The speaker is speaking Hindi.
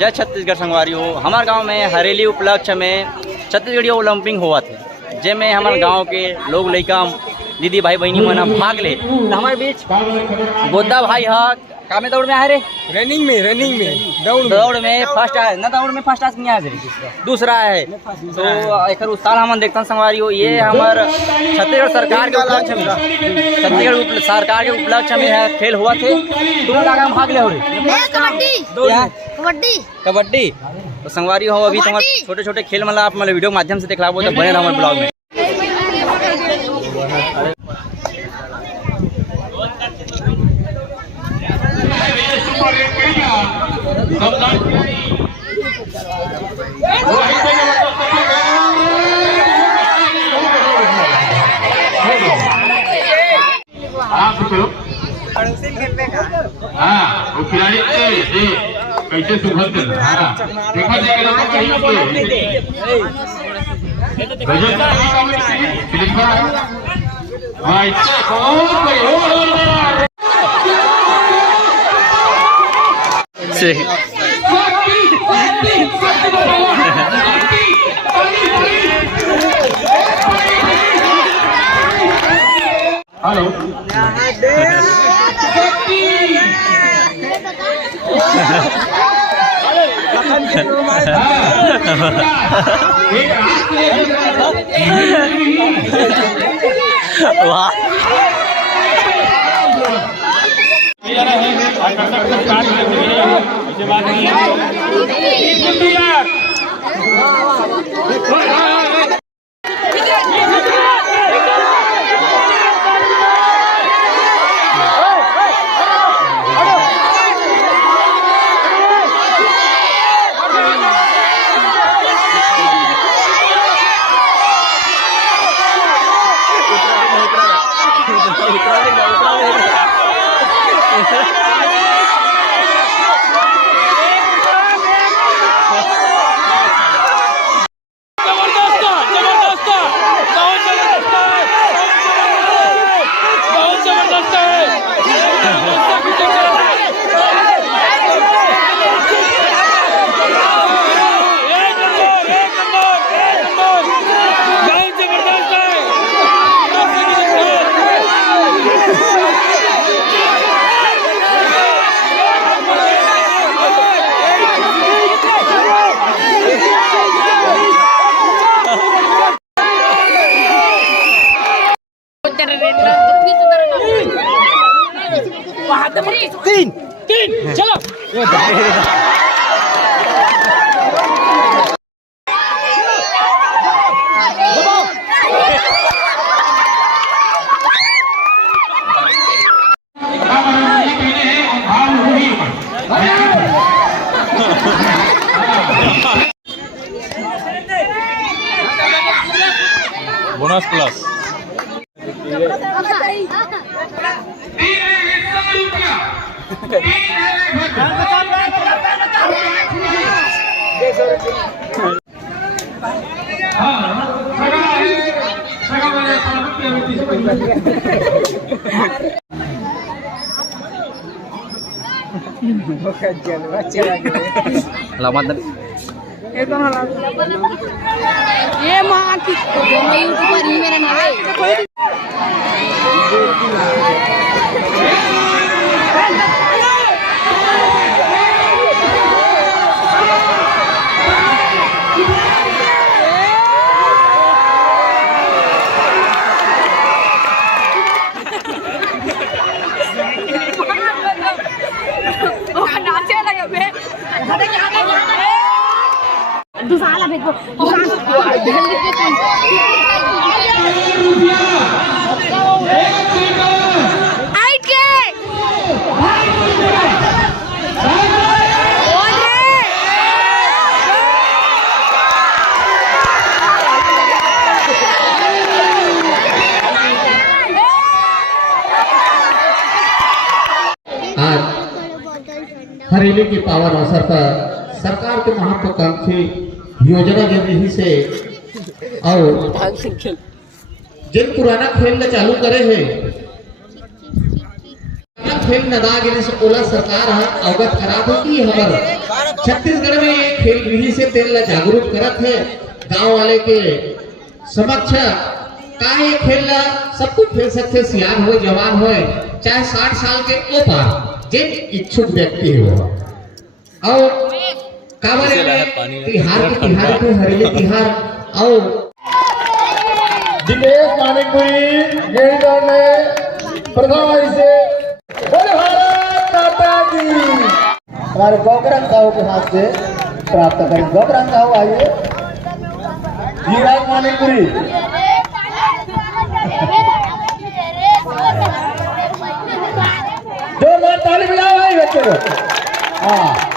जय छत्तीसगढ़ संगवारी हो। हमारे गांव में हरेली उपलक्ष्य में छत्तीसगढ़ी ओलंपिक हुआ थे, जेमें हमारे गांव के लोग लड़का दीदी भाई बहनी मन भाग ले। तो हमारे बीच गोदा भाई का में दौड़ में आए रे, रनिंग में दौड़ में फर्स्ट आए ना, दौड़ में फर्स्ट नहीं आए रे, दूसरा है। तो एक साल हम देखते हैं संगवारी हो। ये हमारे छत्तीसगढ़ सरकार के उपलक्ष्य में, छत्तीसगढ़ सरकार के उपलक्ष्य में है खेल हुआ थे। तुम लगा भाग ले हो रे कबड्डी। तो संगवारी हो अभी तुम्हारे छोटे छोटे खेल मतलब आप मतलब वीडियो के माध्यम से दिखलाबो तो बने रहो हमारे ब्लॉग में। हाँ वो खिलाड़ी कैसे सुबह हेलो वाह तीन चलो। बोनस प्लस ये माँ की यूट्यूबर ही मेरा नाम है। दूसरा देखो हरेली के पावन अवसर पर सरकार के महत्वाकांक्षी योजना के विधि से और जिन पुराना खेल ने चालू करे है खेल नदा गिरी से ओला सरकार है अवगत करा दो कि हमार छत्तीसगढ़ में एक खेल विधि से तेल ला जागरूक करत है गांव वाले के समक्ष का ये खेल ला सब कुछ खेल सकते, सियान हो जवान हो चाहे 60 साल के ऊपर जे इच्छुक व्यक्ति हो। और काबर तिहार के हरेली तिहार और दिनेश मानिकपुरी गेड़ी दौड़ में प्रथम से भारत माता की। हमारे गौकरंग साहू के हाथ से प्राप्त करें। गौकरंग साहू आइए। धीराज मानिकपुरी जोरदार ताली बजाओ भाई बच्चे को। हाँ